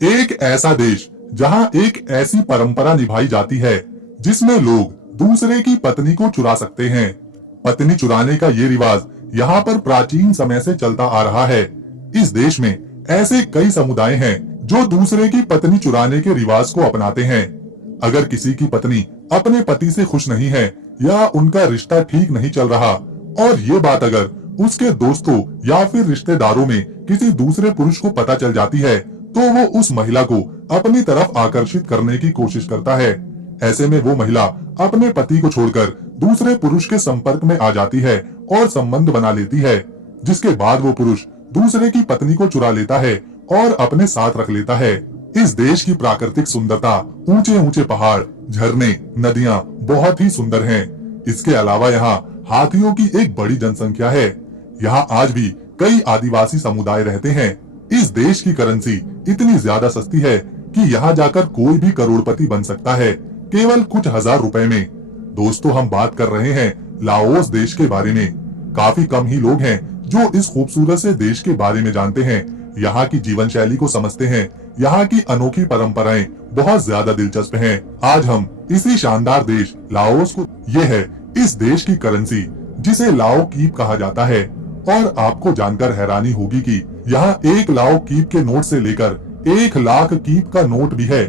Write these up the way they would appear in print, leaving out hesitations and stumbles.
एक ऐसा देश जहां एक ऐसी परंपरा निभाई जाती है जिसमें लोग दूसरे की पत्नी को चुरा सकते हैं। पत्नी चुराने का ये रिवाज यहाँ पर प्राचीन समय से चलता आ रहा है। इस देश में ऐसे कई समुदाय हैं जो दूसरे की पत्नी चुराने के रिवाज को अपनाते हैं। अगर किसी की पत्नी अपने पति से खुश नहीं है या उनका रिश्ता ठीक नहीं चल रहा और ये बात अगर उसके दोस्तों या फिर रिश्तेदारों में किसी दूसरे पुरुष को पता चल जाती है तो वो उस महिला को अपनी तरफ आकर्षित करने की कोशिश करता है। ऐसे में वो महिला अपने पति को छोड़कर दूसरे पुरुष के संपर्क में आ जाती है और संबंध बना लेती है, जिसके बाद वो पुरुष दूसरे की पत्नी को चुरा लेता है और अपने साथ रख लेता है। इस देश की प्राकृतिक सुंदरता, ऊंचे ऊंचे पहाड़, झरने, नदियां बहुत ही सुंदर हैं। इसके अलावा यहाँ हाथियों की एक बड़ी जनसंख्या है। यहाँ आज भी कई आदिवासी समुदाय रहते हैं। इस देश की करेंसी इतनी ज्यादा सस्ती है कि यहाँ जाकर कोई भी करोड़पति बन सकता है केवल कुछ हजार रुपए में। दोस्तों, हम बात कर रहे हैं लाओस देश के बारे में। काफी कम ही लोग हैं जो इस खूबसूरत से देश के बारे में जानते हैं, यहाँ की जीवन शैली को समझते हैं। यहाँ की अनोखी परंपराएं बहुत ज्यादा दिलचस्प हैं। आज हम इसी शानदार देश लाओस को, ये है इस देश की करेंसी जिसे लाओ कीप कहा जाता है। और आपको जानकर हैरानी होगी कि यहाँ 1 लाओ कीप के नोट से लेकर 1 लाख कीप का नोट भी है।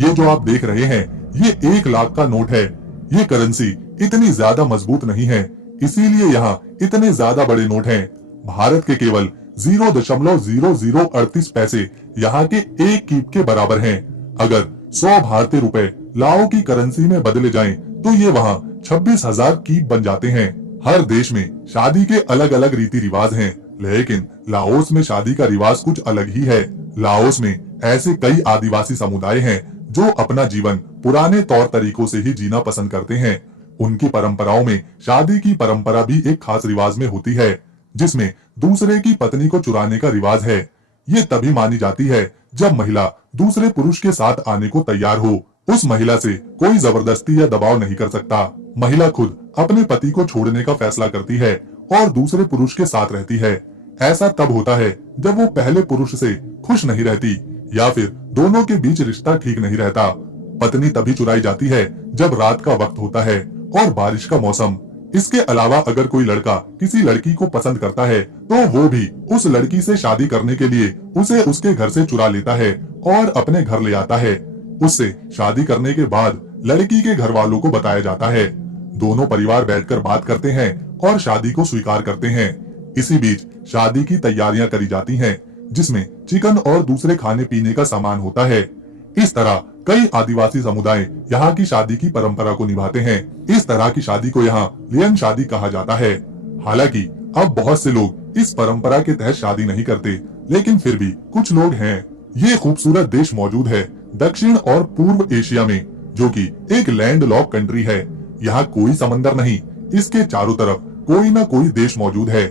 ये जो आप देख रहे हैं ये 1 लाख का नोट है। ये करेंसी इतनी ज्यादा मजबूत नहीं है, इसीलिए यहाँ इतने ज्यादा बड़े नोट हैं। भारत के केवल 0.0038 पैसे यहाँ के 1 कीप के बराबर हैं। अगर 100 भारतीय रुपए लाओ की करेंसी में बदले जाएं, तो ये वहाँ 26,000 कीप बन जाते हैं। हर देश में शादी के अलग अलग रीति रिवाज हैं, लेकिन लाओस में शादी का रिवाज कुछ अलग ही है। लाओस में ऐसे कई आदिवासी समुदाय हैं जो अपना जीवन पुराने तौर तरीकों से ही जीना पसंद करते हैं। उनकी परंपराओं में शादी की परंपरा भी एक खास रिवाज में होती है, जिसमें दूसरे की पत्नी को चुराने का रिवाज है। ये तभी मानी जाती है जब महिला दूसरे पुरुष के साथ आने को तैयार हो। उस महिला से कोई जबरदस्ती या दबाव नहीं कर सकता। महिला खुद अपने पति को छोड़ने का फैसला करती है और दूसरे पुरुष के साथ रहती है। ऐसा तब होता है जब वो पहले पुरुष से खुश नहीं रहती या फिर दोनों के बीच रिश्ता ठीक नहीं रहता। पत्नी तभी चुराई जाती है जब रात का वक्त होता है और बारिश का मौसम। इसके अलावा अगर कोई लड़का किसी लड़की को पसंद करता है तो वो भी उस लड़की से शादी करने के लिए उसे उसके घर से चुरा लेता है और अपने घर ले आता है। उससे शादी करने के बाद लड़की के घर वालों को बताया जाता है। दोनों परिवार बैठकर बात करते हैं और शादी को स्वीकार करते हैं। इसी बीच शादी की तैयारियां करी जाती हैं, जिसमें चिकन और दूसरे खाने पीने का सामान होता है। इस तरह कई आदिवासी समुदाय यहाँ की शादी की परंपरा को निभाते हैं। इस तरह की शादी को यहाँ लियन शादी कहा जाता है। हालांकि अब बहुत से लोग इस परंपरा के तहत शादी नहीं करते, लेकिन फिर भी कुछ लोग हैं। ये खूबसूरत देश मौजूद है दक्षिण और पूर्व एशिया में, जो कि एक लैंड लॉक कंट्री है। यहाँ कोई समंदर नहीं, इसके चारों तरफ कोई न कोई देश मौजूद है।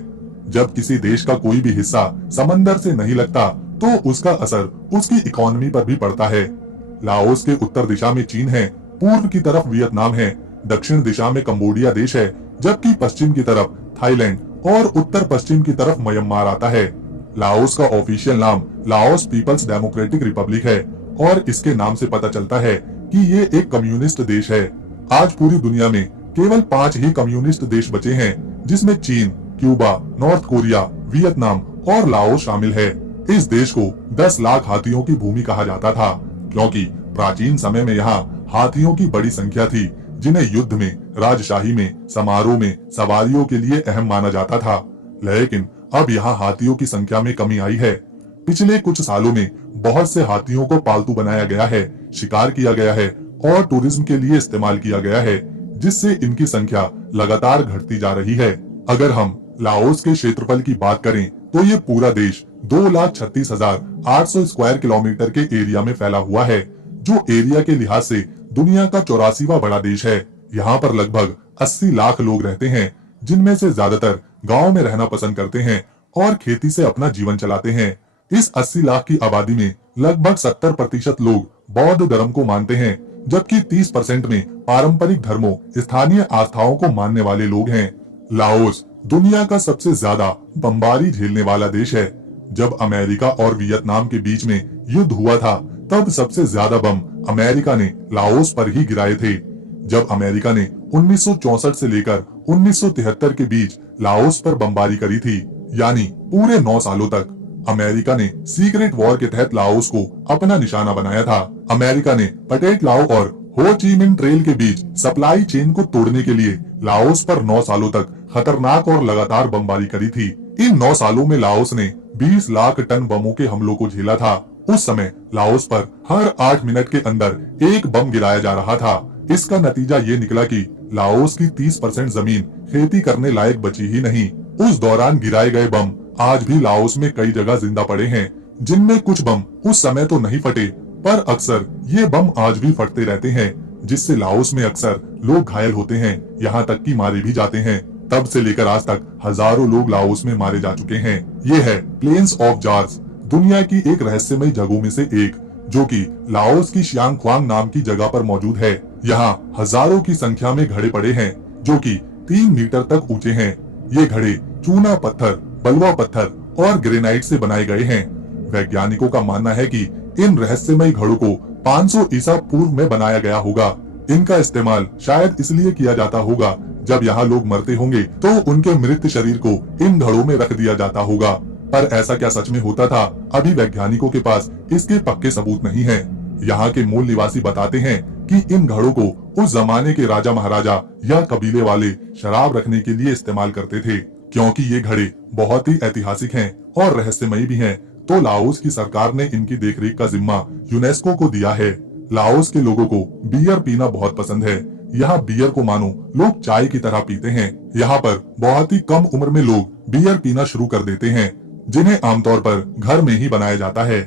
जब किसी देश का कोई भी हिस्सा समंदर से नहीं लगता तो उसका असर उसकी इकोनॉमी पर भी पड़ता है। लाओस के उत्तर दिशा में चीन है, पूर्व की तरफ वियतनाम है, दक्षिण दिशा में कंबोडिया देश है, जबकि पश्चिम की तरफ थाईलैंड और उत्तर पश्चिम की तरफ म्यांमार आता है। लाओस का ऑफिशियल नाम लाओस पीपल्स डेमोक्रेटिक रिपब्लिक है और इसके नाम से पता चलता है कि ये एक कम्युनिस्ट देश है। आज पूरी दुनिया में केवल 5 ही कम्युनिस्ट देश बचे हैं, जिसमें चीन, क्यूबा, नॉर्थ कोरिया, वियतनाम और लाओस शामिल है। इस देश को 10 लाख हाथियों की भूमि कहा जाता था, क्योंकि प्राचीन समय में यहाँ हाथियों की बड़ी संख्या थी, जिन्हें युद्ध में, राजशाही में, समारोह में सवारियों के लिए अहम माना जाता था। लेकिन अब यहाँ हाथियों की संख्या में कमी आई है। पिछले कुछ सालों में बहुत से हाथियों को पालतू बनाया गया है, शिकार किया गया है और टूरिज्म के लिए इस्तेमाल किया गया है, जिससे इनकी संख्या लगातार घटती जा रही है। अगर हम लाओस के क्षेत्रफल की बात करें तो ये पूरा देश 2,36,800 स्क्वायर किलोमीटर के एरिया में फैला हुआ है, जो एरिया के लिहाज से दुनिया का 84वां बड़ा देश है। यहाँ पर लगभग 80 लाख लोग रहते हैं, जिनमें से ज्यादातर गाँव में रहना पसंद करते हैं और खेती से अपना जीवन चलाते हैं। इस 80 लाख की आबादी में लगभग 70% लोग बौद्ध धर्म को मानते हैं, जबकि 30% में पारंपरिक धर्मों, स्थानीय आस्थाओं को मानने वाले लोग हैं। लाओस दुनिया का सबसे ज्यादा बमबारी झेलने वाला देश है। जब अमेरिका और वियतनाम के बीच में युद्ध हुआ था, तब सबसे ज्यादा बम अमेरिका ने लाओस पर ही गिराए थे। जब अमेरिका ने 1964 से लेकर 1973 के बीच लाओस पर बमबारी करी थी, यानी पूरे 9 सालों तक अमेरिका ने सीक्रेट वॉर के तहत लाओस को अपना निशाना बनाया था। अमेरिका ने पटेट लाओ और हो ची मिन ट्रेल के बीच सप्लाई चेन को तोड़ने के लिए लाओस पर 9 सालों तक खतरनाक और लगातार बमबारी करी थी। इन 9 सालों में लाओस ने 20 लाख टन बमों के हमलों को झेला था। उस समय लाओस पर हर 8 मिनट के अंदर एक बम गिराया जा रहा था। इसका नतीजा ये निकला कि लाओस की 30% जमीन खेती करने लायक बची ही नहीं। उस दौरान गिराए गए बम आज भी लाओस में कई जगह जिंदा पड़े हैं, जिनमें कुछ बम उस समय तो नहीं फटे, पर अक्सर ये बम आज भी फटते रहते हैं, जिससे लाओस में अक्सर लोग घायल होते हैं, यहाँ तक कि मारे भी जाते हैं। तब से लेकर आज तक हजारों लोग लाओस में मारे जा चुके हैं। ये है प्लेन्स ऑफ जार्स, दुनिया की एक रहस्यमयी जगहों में से एक, जो कि लाओस की शियांग ख्वांग नाम की जगह पर मौजूद है। यहाँ हजारों की संख्या में घड़े पड़े हैं, जो कि 3 मीटर तक ऊंचे हैं। ये घड़े चूना पत्थर, बलुआ पत्थर और ग्रेनाइट से बनाए गए हैं। वैज्ञानिकों का मानना है कि इन रहस्यमयी घड़ों को 500 ईसा पूर्व में बनाया गया होगा। इनका इस्तेमाल शायद इसलिए किया जाता होगा, जब यहाँ लोग मरते होंगे तो उनके मृत शरीर को इन घड़ों में रख दिया जाता होगा। पर ऐसा क्या सच में होता था? अभी वैज्ञानिकों के पास इसके पक्के सबूत नहीं है। यहाँ के मूल निवासी बताते हैं कि इन घड़ों को उस जमाने के राजा महाराजा या कबीले वाले शराब रखने के लिए इस्तेमाल करते थे। क्योंकि ये घड़े बहुत ही ऐतिहासिक हैं और रहस्यमयी भी हैं, तो लाओस की सरकार ने इनकी देखरेख का जिम्मा यूनेस्को को दिया है। लाओस के लोगों को बियर पीना बहुत पसंद है। यहाँ बियर को मानो लोग चाय की तरह पीते हैं। यहाँ पर बहुत ही कम उम्र में लोग बियर पीना शुरू कर देते हैं, जिन्हें आमतौर पर घर में ही बनाया जाता है।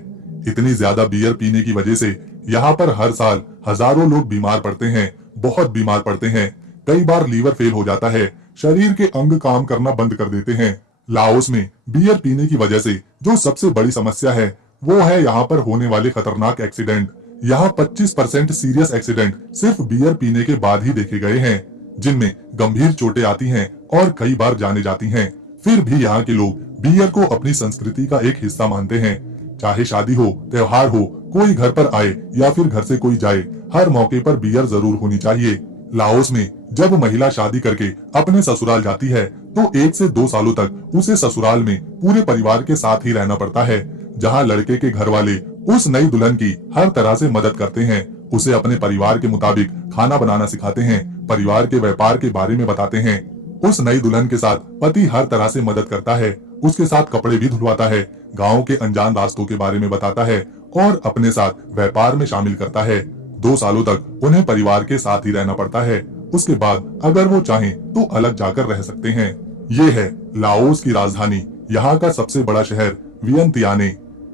इतनी ज्यादा बियर पीने की वजह से यहाँ पर हर साल हजारों लोग बीमार पड़ते हैं, बहुत बीमार पड़ते हैं। कई बार लीवर फेल हो जाता है, शरीर के अंग काम करना बंद कर देते हैं। लाओस में बियर पीने की वजह से जो सबसे बड़ी समस्या है, वो है यहाँ पर होने वाले खतरनाक एक्सीडेंट। यहाँ 25% सीरियस एक्सीडेंट सिर्फ बियर पीने के बाद ही देखे गए हैं, जिनमें गंभीर चोटें आती हैं और कई बार जाने जाती हैं। फिर भी यहाँ के लोग बियर को अपनी संस्कृति का एक हिस्सा मानते हैं। चाहे शादी हो, त्योहार हो, कोई घर पर आए या फिर घर से कोई जाए, हर मौके पर बियर जरूर होनी चाहिए। लाओस में जब महिला शादी करके अपने ससुराल जाती है, तो 1 से 2 सालों तक उसे ससुराल में पूरे परिवार के साथ ही रहना पड़ता है, जहाँ लड़के के घर वाले उस नई दुल्हन की हर तरह से मदद करते हैं। उसे अपने परिवार के मुताबिक खाना बनाना सिखाते हैं, परिवार के व्यापार के बारे में बताते हैं। उस नई दुल्हन के साथ पति हर तरह से मदद करता है, उसके साथ कपड़े भी धुलवाता है, गाँव के अनजान रास्तों के बारे में बताता है और अपने साथ व्यापार में शामिल करता है। 2 सालों तक उन्हें परिवार के साथ ही रहना पड़ता है। उसके बाद अगर वो चाहें तो अलग जाकर रह सकते हैं। ये है लाओस की राजधानी, यहाँ का सबसे बड़ा शहर वियंतियाने।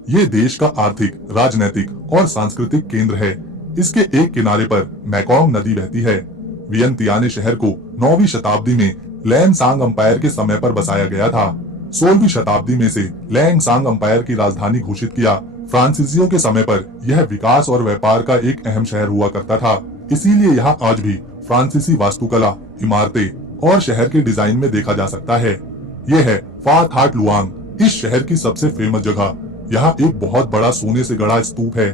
ये देश का आर्थिक, राजनैतिक और सांस्कृतिक केंद्र है। इसके एक किनारे पर मैकोंग नदी बहती है। वियंतियाने शहर को 9वीं शताब्दी में लैंगसांग अंपायर के समय पर बसाया गया था। 16वीं शताब्दी में से लैंगसांग अंपायर की राजधानी घोषित किया। फ्रांसीसियों के समय पर यह विकास और व्यापार का एक अहम शहर हुआ करता था। इसीलिए यहाँ आज भी फ्रांसीसी वास्तुकला, इमारतें और शहर के डिजाइन में देखा जा सकता है। यह है फा थाट लुआंग, इस शहर की सबसे फेमस जगह। यहाँ एक बहुत बड़ा सोने से गढ़ा स्तूप है।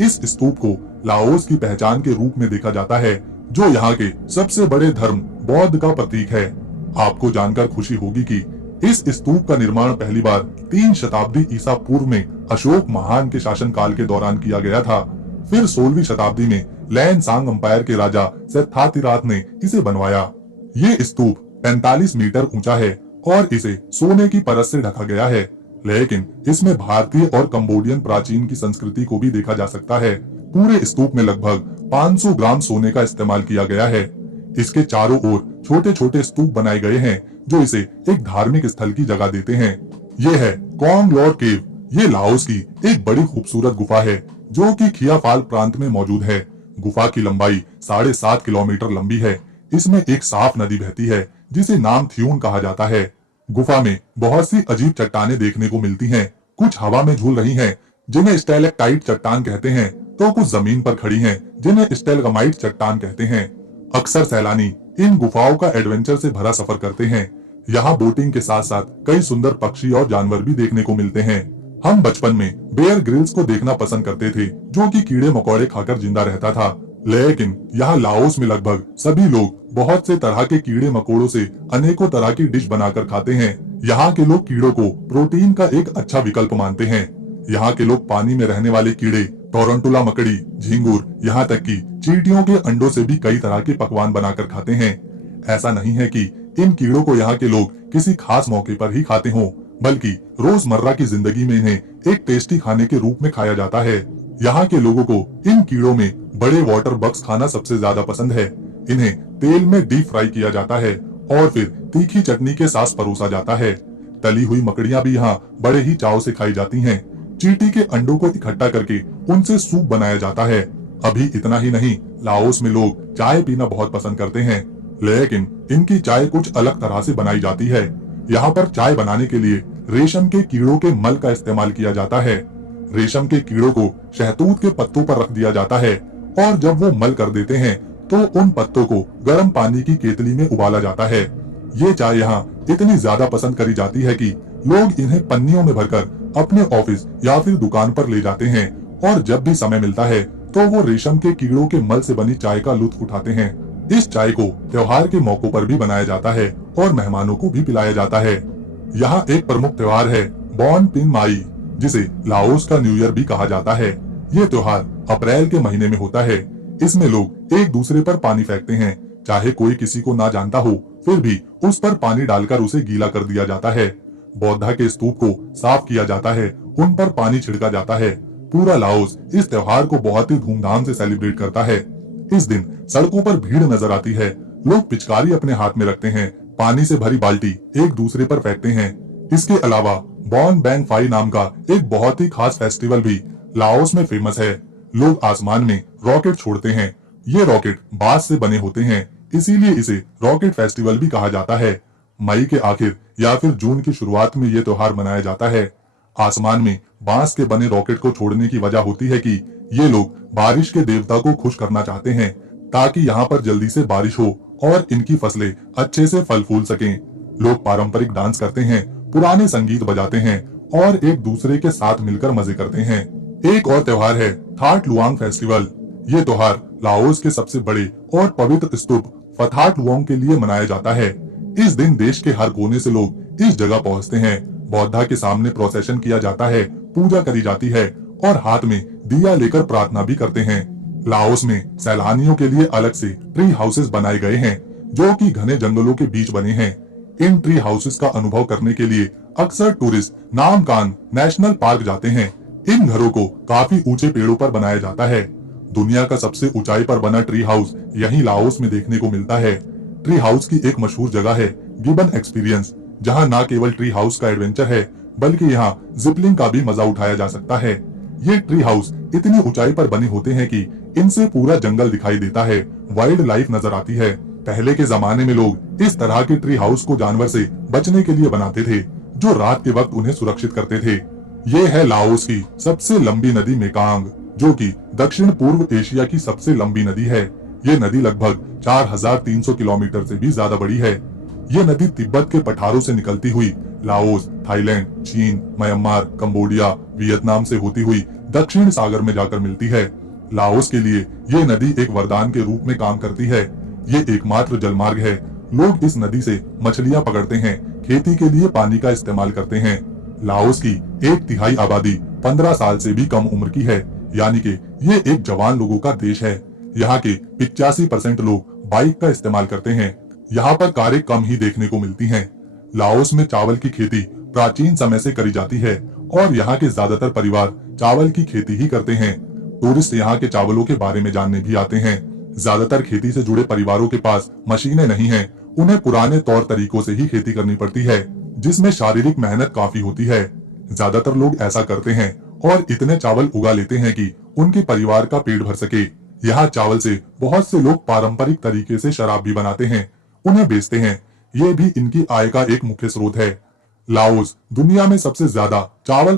इस स्तूप को लाओस की पहचान के रूप में देखा जाता है, जो यहाँ के सबसे बड़े धर्म बौद्ध का प्रतीक है। आपको जानकर खुशी होगी कि इस स्तूप का निर्माण पहली बार 3 शताब्दी ईसा पूर्व में अशोक महान के शासनकाल के दौरान किया गया था। फिर 16वीं शताब्दी में लैंगसांग अंपायर के राजा सेत्थातिरात ने इसे बनवाया। ये स्तूप 45 मीटर ऊंचा है और इसे सोने की परत से ढका गया है, लेकिन इसमें भारतीय और कंबोडियन प्राचीन की संस्कृति को भी देखा जा सकता है। पूरे स्तूप में लगभग 500 ग्राम सोने का इस्तेमाल किया गया है। इसके चारों ओर छोटे छोटे स्तूप बनाए गए हैं, जो इसे एक धार्मिक स्थल की जगह देते हैं। ये है कोंग लोर केव। ये लाओस की एक बड़ी खूबसूरत गुफा है, जो कि खियाफाल प्रांत में मौजूद है। गुफा की लंबाई 7.5 किलोमीटर लंबी है। इसमें एक साफ नदी बहती है, जिसे नाम थ्यून कहा जाता है। गुफा में बहुत सी अजीब चट्टानें देखने को मिलती हैं। कुछ हवा में झूल रही हैं, जिन्हें स्टैलेक्टाइट चट्टान कहते हैं, तो कुछ जमीन पर खड़ी हैं, जिन्हें स्टेलगमाइट चट्टान कहते हैं। अक्सर सैलानी इन गुफाओं का एडवेंचर से भरा सफर करते हैं। यहाँ बोटिंग के साथ साथ कई सुंदर पक्षी और जानवर भी देखने को मिलते हैं। हम बचपन में बेयर ग्रिल्स को देखना पसंद करते थे, जो कि कीड़े मकोड़े खाकर जिंदा रहता था। लेकिन यहाँ लाओस में लगभग सभी लोग बहुत से तरह के कीड़े मकोड़ों से अनेकों तरह की डिश बनाकर खाते हैं। यहाँ के लोग कीड़ों को प्रोटीन का एक अच्छा विकल्प मानते हैं। यहाँ के लोग पानी में रहने वाले कीड़े, टोरंटुला मकड़ी, झींगुर, यहाँ तक कि चींटियों के अंडों से भी कई तरह के पकवान बनाकर खाते हैं। ऐसा नहीं है कि इन कीड़ों को यहाँ के लोग किसी खास मौके पर ही खाते हों, बल्कि रोजमर्रा की जिंदगी में इन्हें एक टेस्टी खाने के रूप में खाया जाता है। यहाँ के लोगों को इन कीड़ों में बड़े वाटर बग्स खाना सबसे ज्यादा पसंद है। इन्हें तेल में डीप फ्राई किया जाता है और फिर तीखी चटनी के साथ परोसा जाता है। तली हुई मकड़ियाँ भी यहाँ बड़े ही चाव से खाई जाती हैं। चींटी के अंडों को इकट्ठा करके उनसे सूप बनाया जाता है। अभी इतना ही नहीं, लाओस में लोग चाय पीना बहुत पसंद करते हैं, लेकिन इनकी चाय कुछ अलग तरह से बनाई जाती है। यहाँ पर चाय बनाने के लिए रेशम के कीड़ों के मल का इस्तेमाल किया जाता है। रेशम के कीड़ों को शहतूत के पत्तों पर रख दिया जाता है और जब वो मल कर देते हैं तो उन पत्तों को गर्म पानी की केतली में उबाला जाता है। ये चाय यहाँ इतनी ज्यादा पसंद करी जाती है कि लोग इन्हें पन्नियों में भरकर अपने ऑफिस या फिर दुकान पर ले जाते हैं और जब भी समय मिलता है तो वो रेशम के कीड़ों के मल से बनी चाय का लुत्फ उठाते हैं। इस चाय को त्योहार के मौकों पर भी बनाया जाता है और मेहमानों को भी पिलाया जाता है। यहाँ एक प्रमुख त्योहार है बॉन पिन माई, जिसे लाओस का न्यू ईयर भी कहा जाता है। ये त्योहार अप्रैल के महीने में होता है। इसमें लोग एक दूसरे पर पानी फेंकते हैं, चाहे कोई किसी को ना जानता हो, फिर भी उस पर पानी डालकर उसे गीला कर दिया जाता है। बौद्धा के स्तूप को साफ किया जाता है, उन पर पानी छिड़का जाता है। पूरा लाओस इस त्योहार को बहुत ही धूमधाम से सेलिब्रेट करता है। इस दिन सड़कों पर भीड़ नजर आती है। लोग पिचकारी अपने हाथ में रखते हैं, पानी से भरी बाल्टी एक दूसरे पर फेंकते हैं। इसके अलावा बॉन बैंग फाई नाम का एक बहुत ही खास फेस्टिवल भी लाओस में फेमस है। लोग आसमान में रॉकेट छोड़ते हैं। ये रॉकेट बांस से बने होते हैं, इसीलिए इसे रॉकेट फेस्टिवल भी कहा जाता है। मई के आखिर या फिर जून की शुरुआत में ये त्योहार मनाया जाता है। आसमान में बांस के बने रॉकेट को छोड़ने की वजह होती है कि ये लोग बारिश के देवता को खुश करना चाहते हैं, ताकि यहाँ पर जल्दी से बारिश हो और इनकी फसलें अच्छे से फल फूल सकें। लोग पारंपरिक डांस करते हैं, पुराने संगीत बजाते हैं और एक दूसरे के साथ मिलकर मजे करते हैं। एक और त्योहार है थाट लुआंग फेस्टिवल। ये त्योहार लाओस के सबसे बड़े और पवित्र स्तूप फथाट लुआंग के लिए मनाया जाता है। इस दिन देश के हर कोने से लोग इस जगह पहुंचते हैं। बौद्धा के सामने प्रोसेशन किया जाता है, पूजा करी जाती है और हाथ में दिया लेकर प्रार्थना भी करते हैं। लाओस में सैलानियों के लिए अलग से ट्री हाउसेस बनाए गए हैं, जो कि घने जंगलों के बीच बने हैं। इन ट्री हाउसेस का अनुभव करने के लिए अक्सर टूरिस्ट नामकान नेशनल पार्क जाते हैं। इन घरों को काफी ऊंचे पेड़ों पर बनाया जाता है। दुनिया का सबसे ऊंचाई पर बना ट्री हाउस यही लाओस में देखने को मिलता है। ट्री हाउस की एक मशहूर जगह है गिबन एक्सपीरियंस, जहां न केवल ट्री हाउस का एडवेंचर है, बल्कि यहाँ जिपलिंग का भी मजा उठाया जा सकता है। ये ट्री हाउस इतनी ऊंचाई पर बने होते हैं कि इनसे पूरा जंगल दिखाई देता है, वाइल्ड लाइफ नजर आती है। पहले के जमाने में लोग इस तरह के ट्री हाउस को जानवर से बचने के लिए बनाते थे, जो रात के वक्त उन्हें सुरक्षित करते थे। ये है लाओस की सबसे लंबी नदी मेकांग, जो कि दक्षिण पूर्व एशिया की सबसे लंबी नदी है। ये नदी लगभग 4300 किलोमीटर से भी ज्यादा बड़ी है। ये नदी तिब्बत के पठारों से निकलती हुई लाओस, थाईलैंड, चीन, म्यांमार, कंबोडिया, वियतनाम से होती हुई दक्षिण सागर में जाकर मिलती है। लाओस के लिए ये नदी एक वरदान के रूप में काम करती है। ये एकमात्र जलमार्ग है। लोग इस नदी से मछलियां पकड़ते हैं, खेती के लिए पानी का इस्तेमाल करते हैं। लाओस की 1/3 आबादी 15 साल से भी कम उम्र की है, यानी कि ये एक जवान लोगों का देश है। यहाँ के 85% लोग बाइक का इस्तेमाल करते हैं। यहाँ पर कारें कम ही देखने को मिलती हैं। लाओस में चावल की खेती प्राचीन समय से करी जाती है और यहाँ के ज्यादातर परिवार चावल की खेती ही करते हैं। टूरिस्ट यहाँ के चावलों के बारे में जानने भी आते हैं। ज्यादातर खेती से जुड़े परिवारों के पास मशीनें नहीं हैं, उन्हें पुराने तौर तरीकों से ही खेती करनी पड़ती है, जिसमें शारीरिक मेहनत काफी होती है। ज्यादातर लोग ऐसा करते हैं और इतने चावल उगा लेते हैं कि उनके परिवार का पेट भर सके। यहाँ चावल से बहुत से लोग पारंपरिक तरीके से शराब भी बनाते हैं, उन्हें बेचते हैं। ये भी इनकी आय का एक मुख्य स्रोत है। लाओस दुनिया में सबसे ज्यादा चावल